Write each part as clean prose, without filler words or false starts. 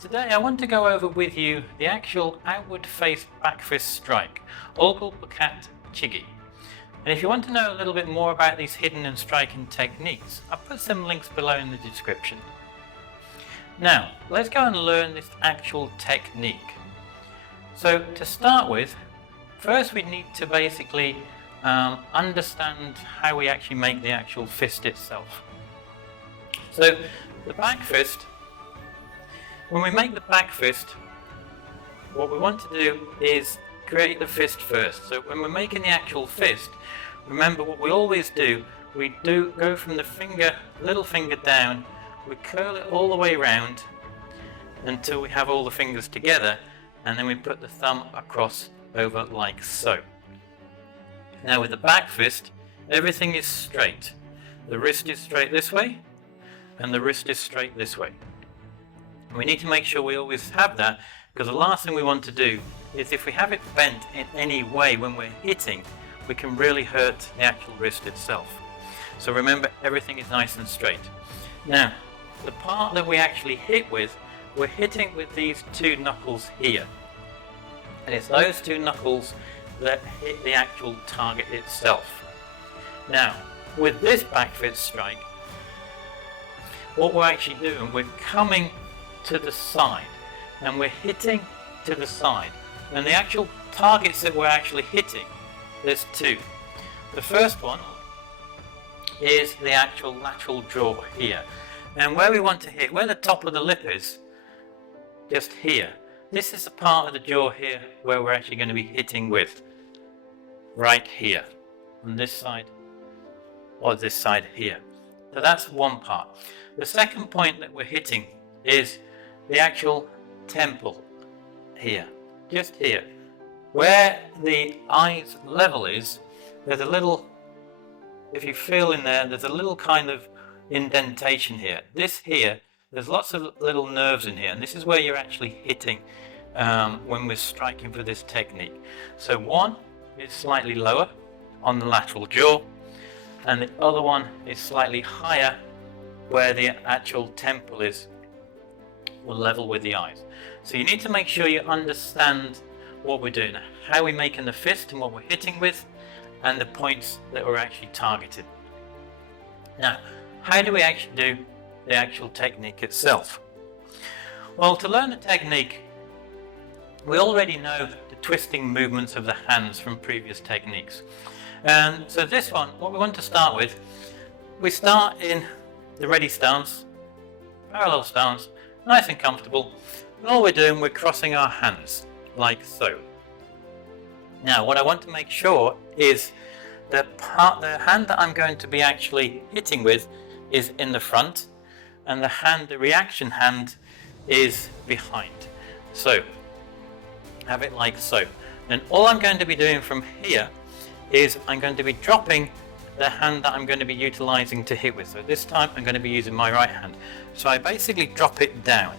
Today I want to go over with you the actual outward face back fist strike, Olgul, Bakkat, Chigi. And if you want to know a little bit more about these hidden and striking techniques, I'll put some links below in the description. Now, let's go and learn this actual technique. So to start with, first we need to basically understand how we actually make the actual fist itself. So the back fist, when we make the back fist, what we want to do is create the fist first. So when we're making the actual fist, remember what we always do, we go from the finger, little finger down, we curl it all the way around until we have all the fingers together, and then we put the thumb across over like so. Now with the back fist, everything is straight. The wrist is straight this way, and the wrist is straight this way. We need to make sure we always have that, because the last thing we want to do is if we have it bent in any way when we're hitting, we can really hurt the actual wrist itself. So remember, everything is nice and straight. Now, the part that we actually hit with, we're hitting with these two knuckles here. And it's those two knuckles that hit the actual target itself. Now, with this back fist strike, what we're actually doing, we're coming to the side and we're hitting to the side, and the actual targets that we're actually hitting, there's two. The first one is the actual lateral jaw here, and where we want to hit, where the top of the lip is, just here, this is the part of the jaw here where we're actually going to be hitting with, right here on this side or this side here. So that's one part. The second point that we're hitting is the actual temple here, just here. Where the eyes level is, there's a little, if you feel in there, there's a little kind of indentation here. This here, there's lots of little nerves in here, and this is where you're actually hitting when we're striking for this technique. So one is slightly lower on the lateral jaw, and the other one is slightly higher where the actual temple is, will level with the eyes. So you need to make sure you understand what we're doing, how we're making the fist and what we're hitting with, and the points that we're actually targeting. Now, how do we actually do the actual technique itself? Well, to learn the technique, we already know the twisting movements of the hands from previous techniques. And so this one, what we want to start with, we start in the ready stance, parallel stance, nice and comfortable, and all we're doing, we're crossing our hands like so. Now what I want to make sure is the hand that I'm going to be actually hitting with is in the front, and the reaction hand is behind. So have it like so. And all I'm going to be doing from here is I'm going to be dropping the hand that I'm going to be utilizing to hit with. So this time I'm going to be using my right hand. So I basically drop it down,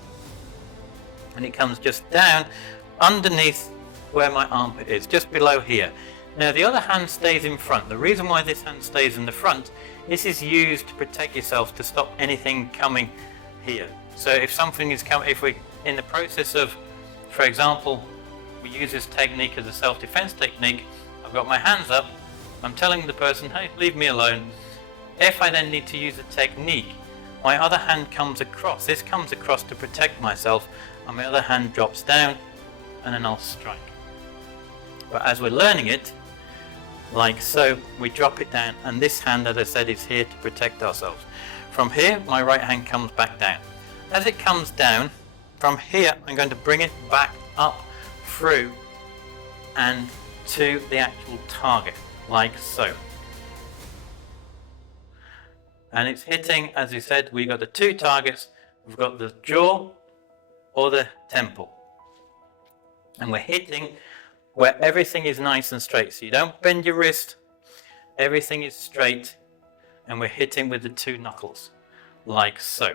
and it comes just down underneath where my armpit is, just below here. Now the other hand stays in front. The reason why this hand stays in the front, this is used to protect yourself, to stop anything coming here. So if something is coming, if we're in the process of, for example, we use this technique as a self-defense technique, I've got my hands up, I'm telling the person, hey, leave me alone. If I then need to use a technique, my other hand comes across. This comes across to protect myself, and my other hand drops down, and then I'll strike. But as we're learning it, like so, we drop it down, and this hand, as I said, is here to protect ourselves. From here, my right hand comes back down. As it comes down, from here, I'm going to bring it back up through and to the actual target, like so. And it's hitting, as we said, we got the two targets. We've got the jaw or the temple, and we're hitting where everything is nice and straight. So you don't bend your wrist, everything is straight, and we're hitting with the two knuckles, like so.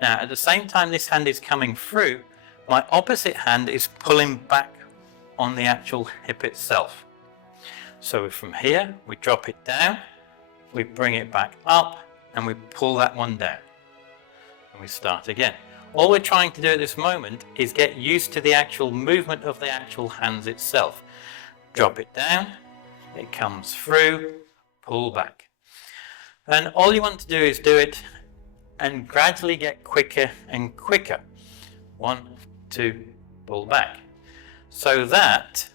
Now at the same time this hand is coming through, my opposite hand is pulling back on the actual hip itself. So from here, we drop it down, we bring it back up, and we pull that one down. And we start again. All we're trying to do at this moment is get used to the actual movement of the actual hands itself. Drop it down, it comes through, pull back. And all you want to do is do it and gradually get quicker and quicker. 1, 2, pull back. So that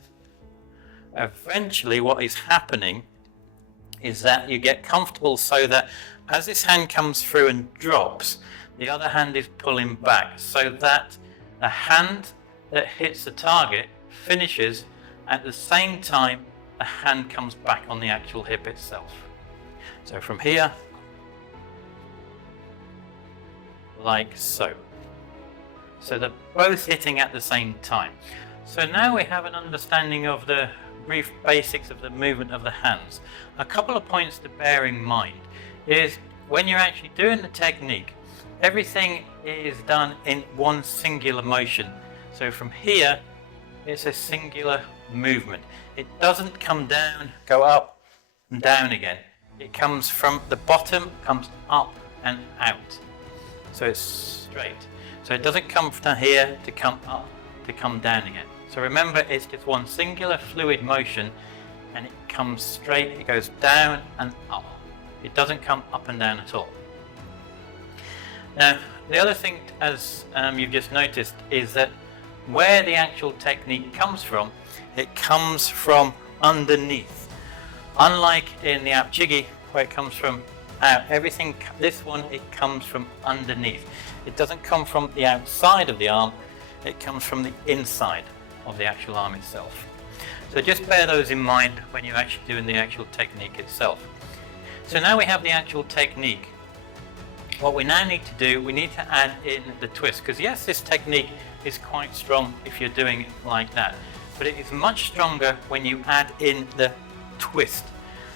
eventually what is happening is that you get comfortable so that as this hand comes through and drops, the other hand is pulling back so that the hand that hits the target finishes at the same time the hand comes back on the actual hip itself. So from here, like so. So they're both hitting at the same time. So now we have an understanding of the brief basics of the movement of the hands. A couple of points to bear in mind is when you're actually doing the technique, everything is done in one singular motion. So from here, it's a singular movement. It doesn't come down, go up and down again. It comes from the bottom, comes up and out. So it's straight. So it doesn't come from here to come up, to come down again. So remember, it's just one singular fluid motion and it comes straight, it goes down and up. It doesn't come up and down at all. Now, the other thing, as you've just noticed, is that where the actual technique comes from, it comes from underneath. Unlike in the Chigi, where it comes from out, everything, this one, it comes from underneath. It doesn't come from the outside of the arm, it comes from the inside of the actual arm itself. So just bear those in mind when you're actually doing the actual technique itself. So now we have the actual technique. What we now need to do, we need to add in the twist, because yes, this technique is quite strong if you're doing it like that, but it is much stronger when you add in the twist.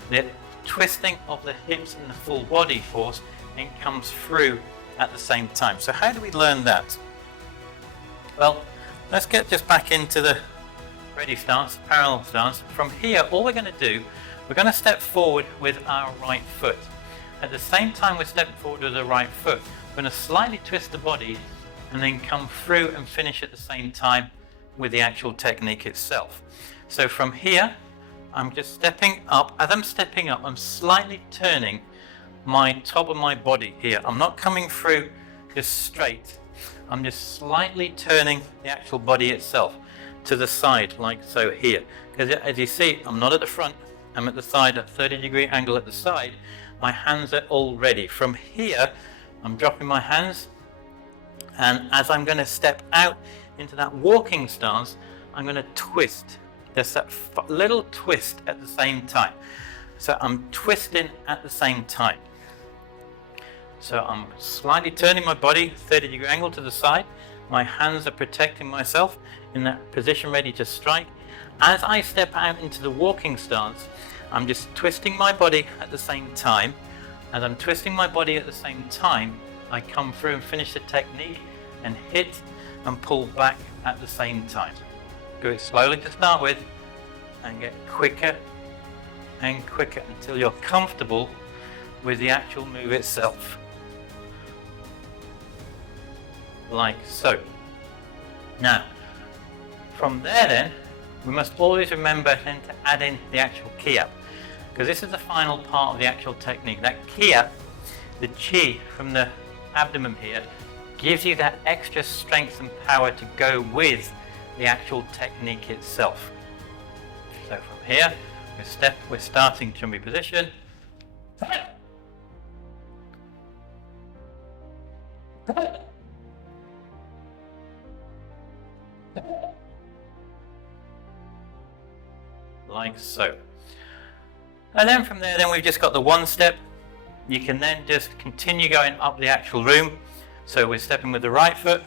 The twisting of the hips and the full body force, and it comes through at the same time. So how do we learn that? Well, let's get just back into the ready stance, parallel stance. From here, all we're going to do, we're going to step forward with our right foot. At the same time we're stepping forward with the right foot, we're going to slightly twist the body and then come through and finish at the same time with the actual technique itself. So from here, I'm just stepping up. As I'm stepping up, I'm slightly turning my top of my body here. I'm not coming through just straight. I'm just slightly turning the actual body itself to the side, like so here. Because as you see, I'm not at the front, I'm at the side, at 30-degree angle at the side. My hands are all ready. From here, I'm dropping my hands, and as I'm going to step out into that walking stance, I'm going to twist. There's that little twist at the same time. So I'm twisting at the same time. So I'm slightly turning my body, 30-degree angle to the side. My hands are protecting myself in that position, ready to strike. As I step out into the walking stance, I'm just twisting my body at the same time. As I'm twisting my body at the same time, I come through and finish the technique and hit and pull back at the same time. Do it slowly to start with and get quicker and quicker until you're comfortable with the actual move itself. Like so. Now, from there then, we must always remember then to add in the actual ki up, because this is the final part of the actual technique. That ki up, the chi from the abdomen here, gives you that extra strength and power to go with the actual technique itself. So from here, we're starting jumping position. Like so. And then from there, then we've just got the one step. You can then just continue going up the actual room. So we're stepping with the right foot,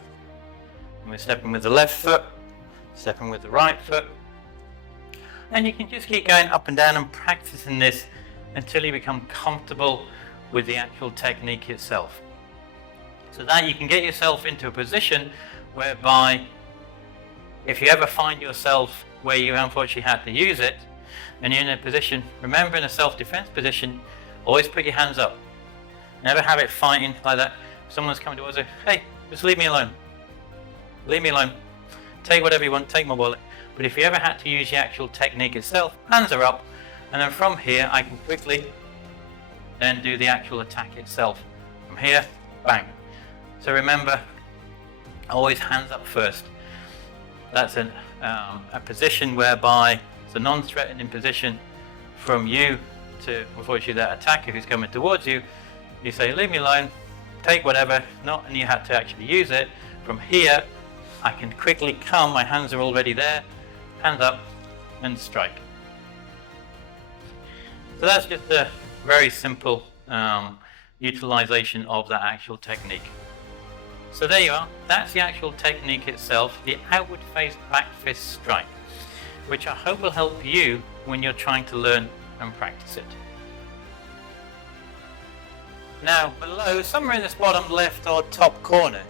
and we're stepping with the left foot, stepping with the right foot. And you can just keep going up and down and practicing this until you become comfortable with the actual technique itself. So that you can get yourself into a position whereby if you ever find yourself where you unfortunately had to use it, and you're in a position, remember in a self-defense position, always put your hands up. Never have it fighting like that. If someone's coming towards you, hey, Just leave me alone. Leave me alone. Take whatever you want, take my wallet. But if you ever had to use the actual technique itself, hands are up, and then from here I can quickly then do the actual attack itself. From here, bang. So remember, always hands up first. That's a position whereby it's a non-threatening position from you to, unfortunately, that attacker who's coming towards you. You say, leave me alone, take whatever, not, and you had to actually use it. From here, I can quickly come, my hands are already there, hands up, and strike. So that's just a very simple utilization of that actual technique. So there you are, that's the actual technique itself, the outward face back fist strike, which I hope will help you when you're trying to learn and practice it. Now below, somewhere in this bottom left or top corner,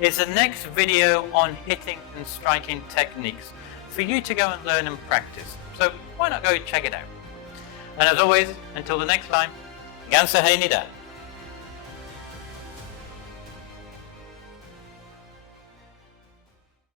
is the next video on hitting and striking techniques for you to go and learn and practice. So why not go check it out? And as always, until the next time, Gam Sa Hae Ni.